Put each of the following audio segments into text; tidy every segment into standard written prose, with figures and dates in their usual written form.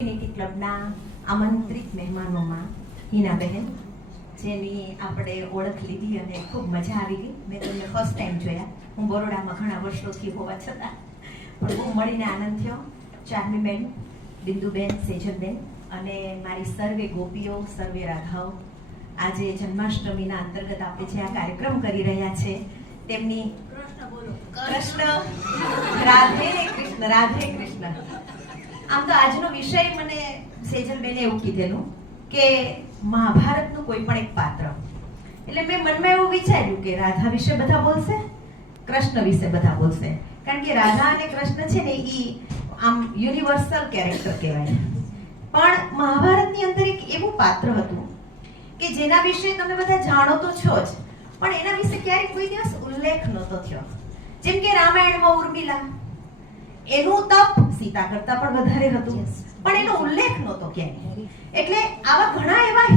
ક્લબના આમંત્રિત મહેમાનોમાં હિનાબહેન, જેની આપણે ઓળખ લીધી અને ખૂબ મજા આવી ગઈ. મેં તમને ફર્સ્ટ ટાઈમ જોયા. હું બરોડામાં ઘણા વર્ષોથી હોવા છતાં પણ બહુ મળીને આનંદ થયો. ચાર્મીબેન, બિંદુબેન, સેજલબેન અને મારી સર્વે ગોપીઓ, સર્વે રાધાઓ, આજે જન્માષ્ટમીના અંતર્ગત આપણે જે આ કાર્યક્રમ કરી રહ્યા છે તેમની કૃષ્ણ રાધે કૃષ્ણ રાધે કૃષ્ણ. આમ તો આજનો વિષય મને સેજલબેને એવું કીધેલું કે મહાભારતનું કોઈ પણ એક પાત્ર, એટલે મેં મનમાં એવું વિચાર્યું કે રાધા વિશે બધા બોલશે, કૃષ્ણ વિશે બધા બોલશે, કારણ કે રાધા અને કૃષ્ણ છે ને એ આમ યુનિવર્સલ કેરેક્ટર કહેવાય. પણ મહાભારતની અંદર એક એવું પાત્ર હતું કે જેના વિશે તમે બધા જાણો તો છો જ, પણ એના વિશે ક્યારેક કોઈ દિવસ ઉલ્લેખ નહોતો થયો. જેમ કે રામાયણમાં ઉર્મિલા, એનું તપ સીતા કરતા પણ વધારે હતું, પણ એનો ઉલ્લેખ નહોતો ક્યાંય. એટલે આવા ઘણા એવા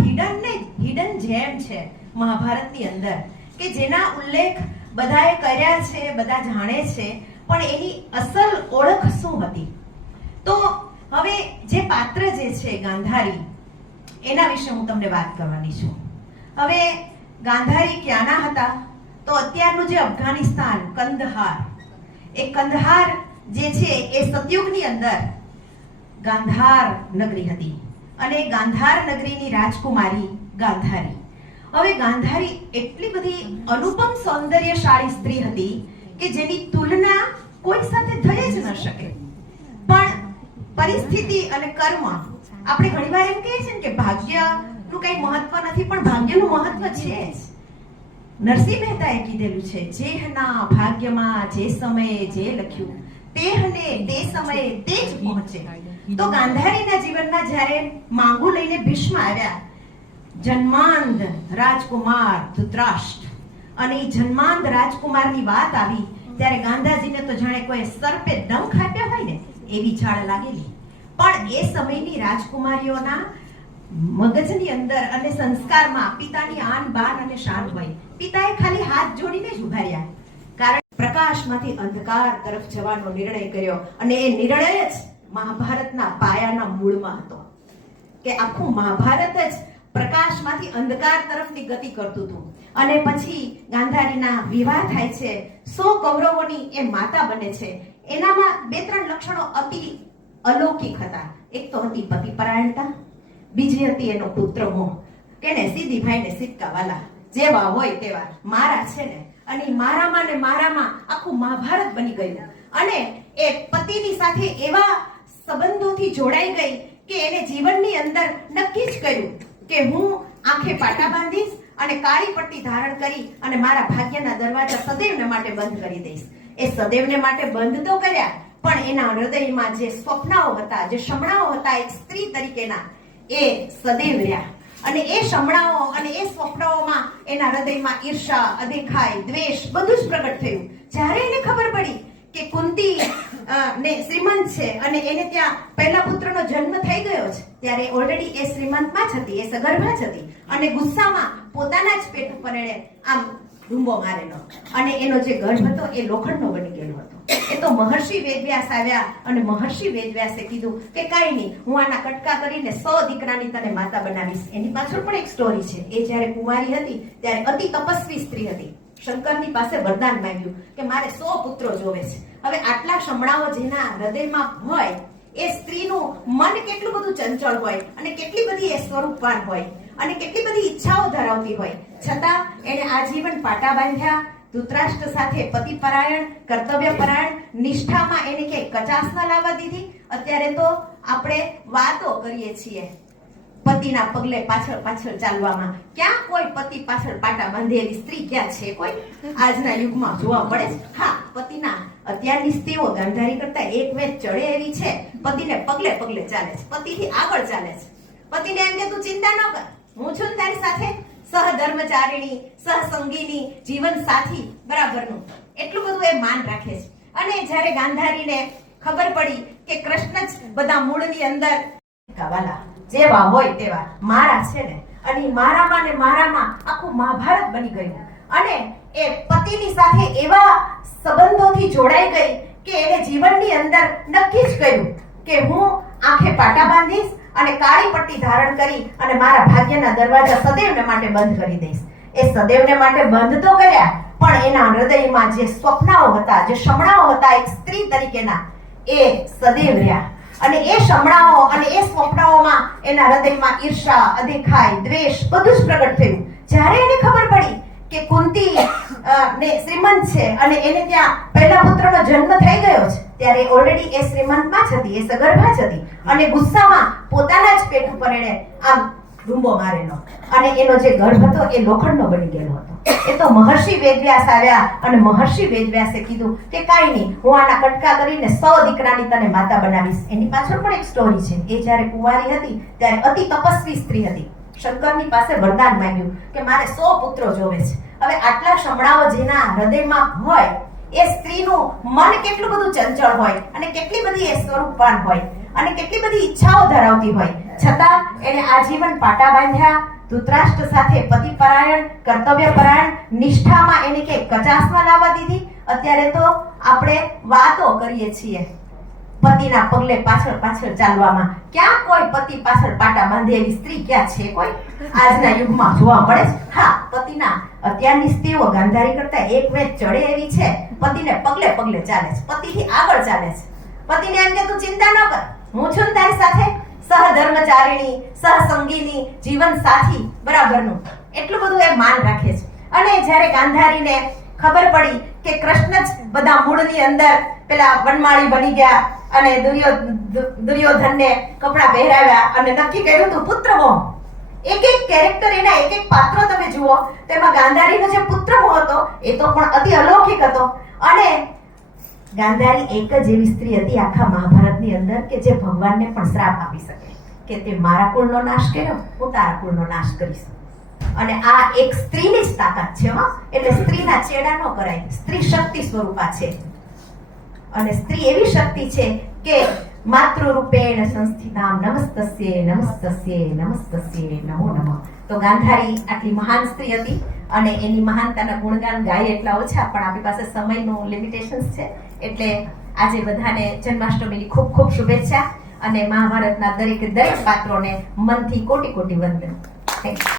હિડન જેમ છે મહાભારતની અંદર કે જેના ઉલ્લેખ બધાએ કર્યા છે, બધા જાણે છે, પણ એની અસલ ઓળખ શું હતી. તો હવે જે પાત્ર જે છે ગાંધારી, એના વિશે હું તમને વાત કરવાની છું. હવે ગાંધારી ક્યાંના હતા? તો અત્યારનું જે અફઘાનિસ્તાન, કંદહાર, એ કંદહાર જે છે એ સતયુગની અંદર ગાંધાર નગરી હતી અને ગાંધાર નગરીની રાજકુમારી ગાંધારી. હવે ગાંધારી એટલી બધી અનુપમ સૌંદર્યશાળી સ્ત્રી હતી કે જેની તુલના કોઈ સાથે થઈ જ ન શકે. પણ પરિસ્થિતિ અને કર્મ, આપણે ઘણીવાર એમ કહીએ છીએ કે ભાગ્યનું કઈ મહત્વ નથી, પણ ભાગ્યનું મહત્વ છે જ. નરસિંહ મહેતાએ કીધેલું છે, જેહના ભાગ્યમાં જે સમયે જે લખ્યું તેહને તે સમયે તે જ પહોંચે. તો ગાંધારીના જીવનમાં જ્યારે માંગુ લઈને ભીષ્મ આવ્યા, જન્માંધ રાજકુમાર ધૃતરાષ્ટ્ર, અને એ જન્માંધ રાજકુમારની વાત આવી ત્યારે ગાંધાજીને તો જાણે કોઈ સર્પે ડંખ આપ્યા હોય ને એવી ઝાડ લાગેલી. પણ એ સમયની રાજકુમારીઓના મગજની અંદર અને સંસ્કારમાં પિતાની આન બાન અને શાન હોય. પિતાએ ખાલી હાથ જોડીને જ ઉભા રહ્યા, કારણ પ્રકાશમાંથી અંધકાર તરફ જવાનો નિર્ણય કર્યો. અને એ નિર્ણય જ મહાભારતના પાયાના મૂળમાં હતો કે આખું મહાભારત જ પ્રકાશમાંથી અંધકાર તરફની ગતિ કરતું હતું. અને પછી ગાંધારીના વિવાહ થાય છે, 100 કૌરવોની એ માતા બને છે. એનામાં 2-3 લક્ષણો અતિ અલૌકિક હતા. એક તો હતી પતિપરાયણતા, બીજી હતી એનો પુત્ર મોહ, કે ને સીધી ભાઈને સિક્કા વાલા, જેવા હોય તેવા મારા છે ને, અને મારામાં ને મારામાં આખું મહાભારત બની ગયું. અને એ પતિની સાથે એવા સંબંધોથી જોડાઈ ગઈ કે એને જીવનની અંદર નક્કી જ કર્યું કે હું આંખે પાટા બાંધીશ અને કાળી પટ્ટી ધારણ કરી અને મારા ભાગ્યના દરવાજા સદૈવને માટે બંધ કરી દઈશ. એ સદૈવને માટે બંધ તો કર્યા, પણ એના હૃદયમાં જે સ્વપ્નાઓ હતા, જે શમણાઓ હતા એક સ્ત્રી તરીકેના, એ સદૈવ રહ્યા. અને એ શમણાઓ અને એ સ્વપ્નાઓમાં એના હૃદયમાં ઈર્ષા, અદેખાઈ, દ્વેષ બધું જ પ્રગટ થયું. જ્યારે એને ખબર પડી કે કુંતી ને શ્રીમંત છે અને એને ત્યાં પહેલા પુત્રનો જન્મ થઈ ગયો છે, ત્યારે ઓલરેડી એ શ્રીમંતમાં જ હતી, એ સગર્ભા જ હતી, અને ગુસ્સામાં પોતાના જ પેટ ઉપર એને આમ ડુંબો મારેલો, અને એનો જે ગર્ભ હતો એ લોખંડનો બની ગયેલો હતો. એ તો મહર્ષિ વેદવ્યાસ આવ્યા અને મહર્ષિ વેદવ્યાસે કીધું કે કાંઈ નહીં, હું આના કટકા કરીને 100 દીકરાની તને માતા બનાવીશ. એની પાછળ પણ એક સ્ટોરી છે. એ જ્યારે કુંવારી હતી ત્યારે અતિ તપસ્વી સ્ત્રી હતી, શંકરની પાસે વરદાન માંગ્યું કે મારે 100 પુત્રો જોવે છે. હવે આટલા શમણાઓ જેના હૃદયમાં હોય, એ સ્ત્રીનું મન કેટલું બધું ચંચળ હોય અને કેટલી બધી એ સ્વરૂપવાન હોય અને કેટલી બધી ઈચ્છાઓ ધરાવતી હોય, છતાં એને આજીવન પાટા બાંધ્યા. ધૃતરાષ્ટ્ર સાથે પતિપરાયણ, કર્તવ્યપરાયણ, નિષ્ઠામાં એને ક્યાંય કચાશ ન લાવવા દીધી. અત્યારે તો આપણે વાતો કરીએ છીએ પતિના પગલે પાછળ પાછળ ચાલવામાં, ક્યાં કોઈ પતિ પાછળ પાટા બાંધે એવી સ્ત્રી ક્યાં છે? કોઈ આજના યુગમાં જોવા મળે છે? હા, પતિના અત્યારની સ્ત્રીઓ ગાંધારી કરતા એક વેચ ચડે એવી છે. પતિને પગલે પગલે ચાલે છે, પતિથી આગળ ચાલે છે. પતિને એમ કે તું ચિંતા ન કર, હું છું તારી સાથે, સહધર્મચારિણી, સહસંગીની, જીવન સાથી બરાબરનું, એટલું બધું એ માન રાખે છે. અને જ્યારે ગાંધારીને ખબર પડી કે કૃષ્ણ જ બધા મૂળની અંદર વાલા, જેવા હોય તેવા મારા છે ને, અને મારામાં ને મારામાં આખું મહાભારત બની ગયું. અને એ પતિની સાથે એવા સંબંધોથી જોડાઈ ગઈ કે એને જીવનની અંદર નક્કી જ કર્યું કે હું આંખે પાટા બાંધીશ અને કાળી પટ્ટી ધારણ કરી અને મારા ભાગ્યના દરવાજા સદૈવને માટે બંધ કરી દઈશ. એ સદૈવને માટે બંધ તો કર્યા, પણ એના હૃદયમાં જે સ્વપ્નાઓ હતા, જે શમણાઓ હતા એક સ્ત્રી તરીકેના, એ સદૈવ રહ્યા. અને એ શમણાઓ અને એ સ્વપ્નાઓમાં એના હૃદયમાં ઈર્ષા, અદેખાઈ, દ્વેષ બધું જ પ્રગટ થયું. જ્યારે એને ખબર પડી કે કુંતી ને શ્રીમંત છે અને એને ત્યાં પહેલા પુત્રનો જન્મ થઈ ગયો છે, ત્યારે ઓલરેડી એ શ્રીમંતમાં જ હતી, એ સગર્ભા જ હતી અને ગુસ્સામાં પોતાના જ પેટ ઉપર એણે આમ ડુંબો મારેલો અને એનો જે ગર્ભ હતો એ લોખંડનો બની ગયેલો હતો. એ તો મહર્ષિ વેદવ્યાસ આવ્યા અને મહર્ષિ વેદવ્યાસે કીધું કે કાંઈ નહીં, હું આના કટકા કરીને 100 દીકરાની તને માતા બનાવીશ. એની પાછળ પણ એક સ્ટોરી છે. એ જ્યારે કુંવારી હતી ત્યારે અતિ તપસ્વી સ્ત્રી હતી. શંકરની પાસે વરદાન માંગ્યું કે મારે 100 પુત્રો જોવે છે. હવે આટલા શમણાઓ જેના હૃદયમાં હોય, એ સ્ત્રીનું મન કેટલું બધું ચંચળ હોય અને કેટલી બધી એ સ્વરૂપવાન હોય અને કેટલી બધી ઈચ્છાઓ ધરાવતી હોય, છતાં એને આજીવન પાટા બાંધ્યા. ધૃતરાષ્ટ્ર સાથે પતિપરાયણ, કર્તવ્યપરાયણ, નિષ્ઠામાં એને કે કચાસમાં લાવવા દીધી. અત્યારે તો આપણે વાતો કરીએ છીએ પતિના પગલે પાછળ પાછળ ચાલવામાં. ક્યાં કોઈ પતિ પાછળ પાટા બાંધે એવી સ્ત્રી ક્યાં છે? કોઈ આજના યુગમાં જોવા મળે છે? હા, પતિના અત્યારની સ્ત્રીઓ ગાંધારી કરતા એક વેચ ચડે એવી છે. પતિને પગલે પગલે ચાલે છે, પતિથી આગળ ચાલે છે. પતિને એમ કે તું ચિંતા ન કર, હું છું તારી સાથે, સહધર્મચારિણી, સહસંગીની, જીવન સાથી બરાબરનું, એટલું બધું એ માન રાખે છે. અને જ્યારે ગાંધારીને ખબર પડી કે કૃષ્ણ જ બધા મૂળની અંદર પેલા વનમાળી બની ગયા અને દુર્યોધનને કપડા પહેરાવ્યા અને નક્કી કર્યું હતું પુત્રમોહ. એક એક કેરેક્ટર, એના એક એક પાત્રો તમે જુઓ, તેમાં ગાંધારીનો જે પુત્રમોહ હતો એ તો પણ અતિ અલૌકિક હતો. અને ગાંધારી એક જ એવી સ્ત્રી હતી આખા મહાભારતની અંદર કે જે ભગવાનને પણ શ્રાપ આપી શકે કે તે મારા કુળનો નાશ કર્યો, હું તારા કુળનો નાશ કરીશ. અને આ એક સ્ત્રીની જ તાકાત છે. એટલે સ્ત્રીના ચેડા ન કરાય. સ્ત્રી શક્તિ સ્વરૂપા છે અને સ્ત્રી એવી શક્તિ છે કે માતૃરૂપેણ સંસ્થિતામ નમસ્તસ્યે નમસ્તસ્યે નમસ્તસ્યે નમો નમઃ. તો ગાંધારી આટલી મહાન સ્ત્રી હતી અને એની મહાનતાના ગુણગાન ગાય એટલા ઓછા, પણ આપણી પાસે સમયનું લિમિટેશન્સ છે. એટલે આજે બધાને જન્માષ્ટમીની ખૂબ ખૂબ શુભેચ્છા અને મહાભારતના દરેક પાત્રોને મનથી કોટી કોટી વંદન. Thank you.